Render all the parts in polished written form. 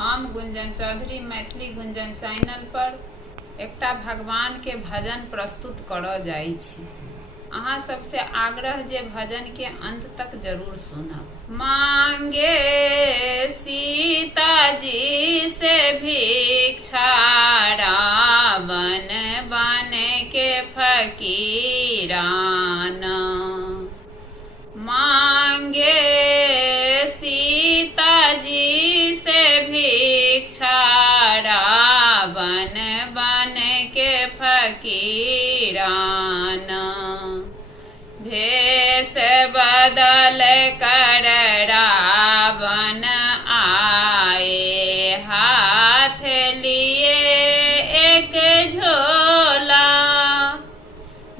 हम गुंजन चौधरी मैथिली गुंजन चैनल पर एकटा भगवान के भजन प्रस्तुत करऽ जाइ छी। अहाँ सबसे आग्रह जे भजन के अंत तक जरूर सुनब। मांगे सीता जी से भिक्षा रावण बन के फकीरान। मांगे सीता जी से भिक्षा रावण बन के फकीरान। भेष बदल कर रावण आए, हाथ लिए एक झोला।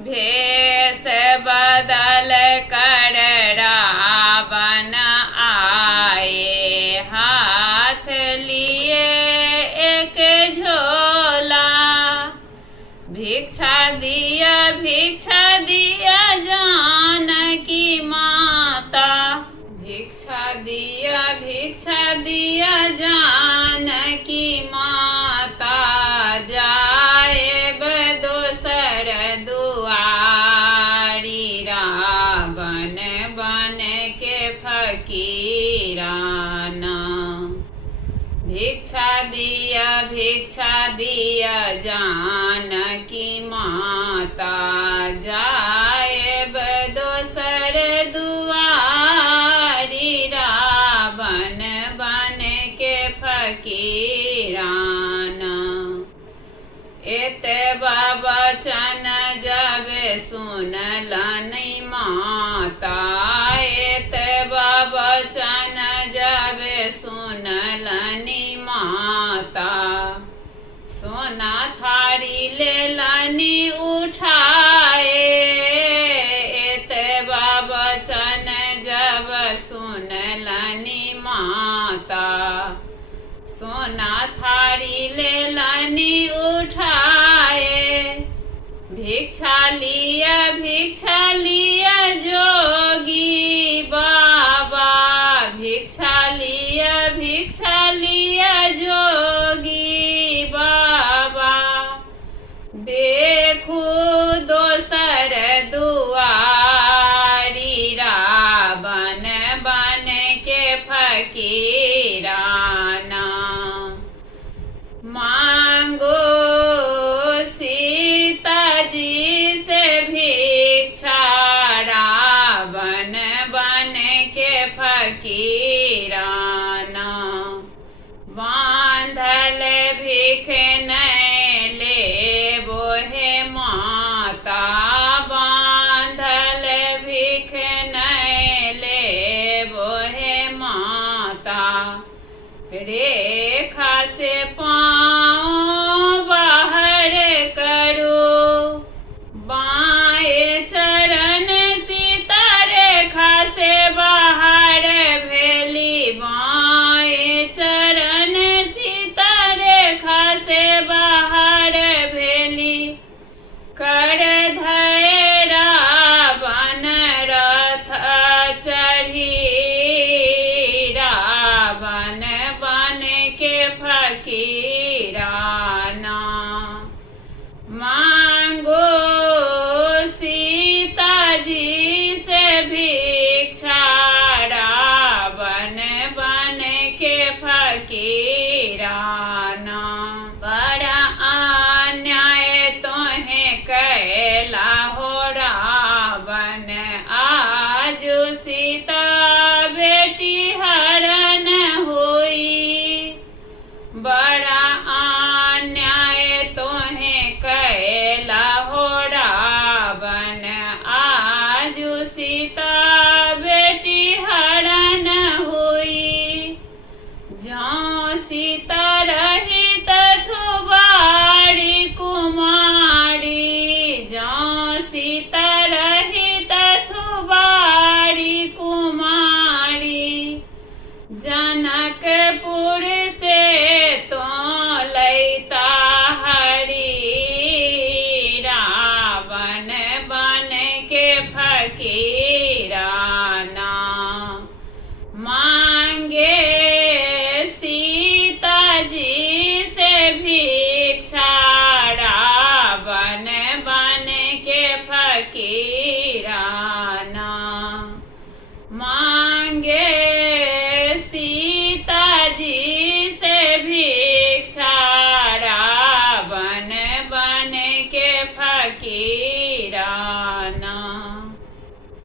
भेष बदल कर रावण आए, हाथ लिए एक झोला। भिक्षा दिया जानकी माता। भिक्षा दिया जानकी माता। जाएब दोसर दुआरी, रावण बन के फकीरान। भिक्षा दिया जानकी माता। जाएब दोसर दुआरी, रावण बन के फकीरान। एतबा वचन जब सुनलनि माता। एतबा वचन जब सुनलनि माता। सोना थारी लेलनि उठाए। एतबा वचन जब सुनलनि माता। सोना थारी लेलनि उठाए। भिक्षा लिया जोगी बाबा। भिक्षा लिया जोगी बाबा। देखू दोसर दुआरी, रावण बन के फकीरान। मांगो सीता जी से भिक्षा, रावण बन के फकीरान। बांधल भिख नहीं लेबो हे माता। बांधल भिख नहीं लेबो हे माता। रेखा से पाँव बाहर करो। बाएं चरण सीता रेखा से बाहर भेली। बाएं चरण सीता रेखा से बाहर भेली। कर धय रावण रथ चढ़ी, रावण बन के फकीराना। मांगो सीता जी से भिक्षा, रावण बन के फकीराना। बड़ा अन्याय तोहे कैला हो रावण, आज सीता बेटी हरण हुई। बड़ा अन्याय तोहे कैला हो रावण, आज सीता बेटी हरण हुई। जौं सीता